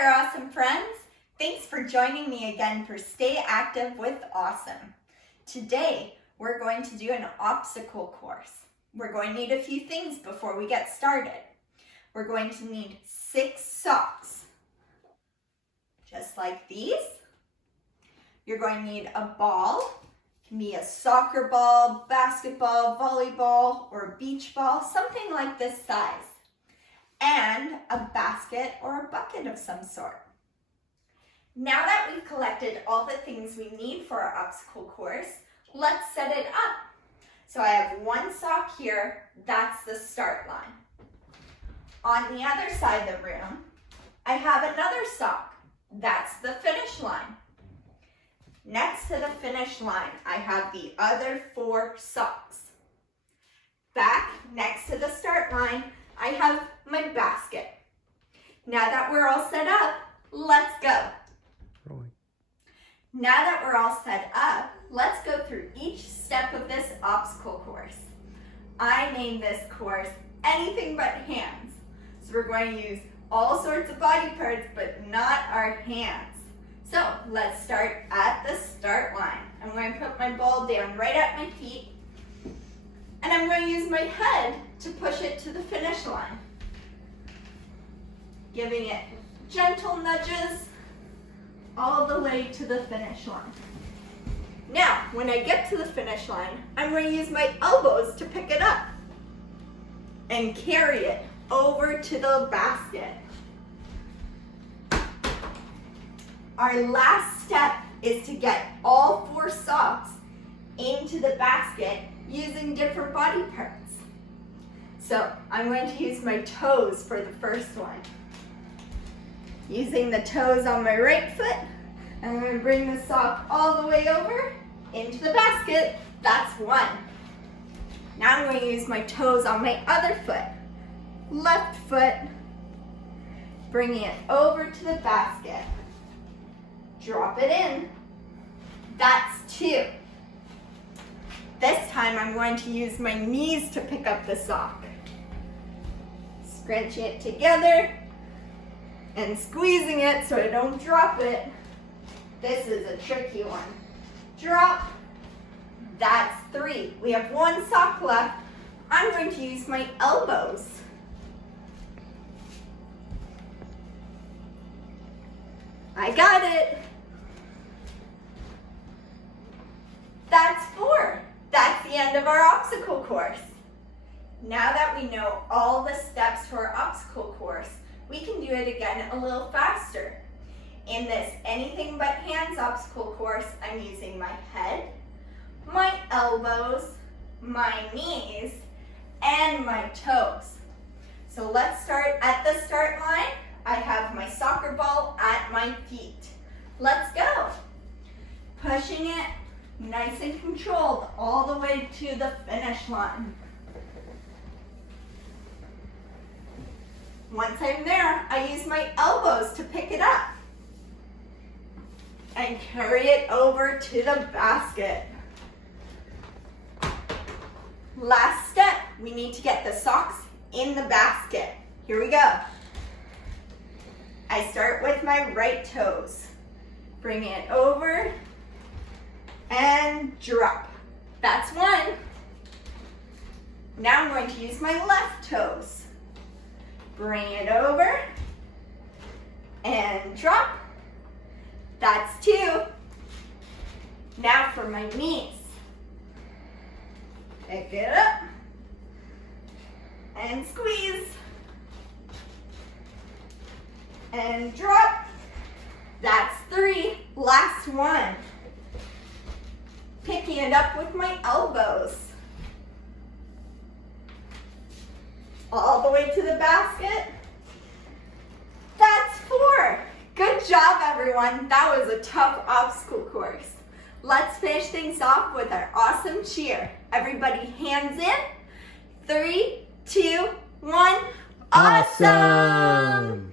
there, awesome friends. Thanks for joining me again for Stay Active with Awesome. Today, we're going to do an obstacle course. We're going to need a few things before we get started. We're going to need 6 socks, just like these. You're going to need a ball. It can be a soccer ball, basketball, volleyball, or beach ball, something like this size. And a basket or a bucket of some sort. Now that we've collected all the things we need for our obstacle course, let's set it up. So I have 1 sock here, that's the start line. On the other side of the room, I have another sock, that's the finish line. Next to the finish line, I have the other 4 socks. Back next to the start line, I have my basket. Now that we're all set up, let's go. Now that we're all set up, let's go through each step of this obstacle course. I named this course Anything But Hands. So we're going to use all sorts of body parts, but not our hands. So let's start at the start line. I'm going to put my ball down right at my feet, and I'm going to use my head to push it to the finish line. Giving it gentle nudges all the way to the finish line. Now, when I get to the finish line, I'm going to use my elbows to pick it up and carry it over to the basket. Our last step is to get all 4 socks into the basket using different body parts. So I'm going to use my toes for the first one. Using the toes on my right foot, I'm going to bring the sock all the way over into the basket. That's 1. Now I'm going to use my toes on my other foot. Left foot, bringing it over to the basket. Drop it in. That's 2. This time I'm going to use my knees to pick up the sock. Scrunching it together and squeezing it so I don't drop it. This is a tricky one. Drop. That's 3. We have 1 sock left. I'm going to use my elbows. I got it. That's 4. That's the end of our obstacle course. Now that we know all the steps to our obstacle course, we can do it again a little faster. In this Anything But Hands obstacle course, I'm using my head, my elbows, my knees, and my toes. So let's start at the start line. I have my soccer ball at my feet. Let's go. Pushing it nice and controlled all the way to the finish line. Once I'm there, I use my elbows to pick it up and carry it over to the basket. Last step, we need to get the socks in the basket. Here we go. I start with my right toes. Bring it over and drop. That's 1. Now I'm going to use my left toes. Bring it over and drop. That's 2. Now for my knees. Pick it up and squeeze and drop. That's 3. Last one. Picking it up with my elbows. All the way to the basket. That's 4. Good job, everyone. That was a tough obstacle course. Let's finish things off with our awesome cheer. Everybody hands in. 3, 2, 1. Awesome!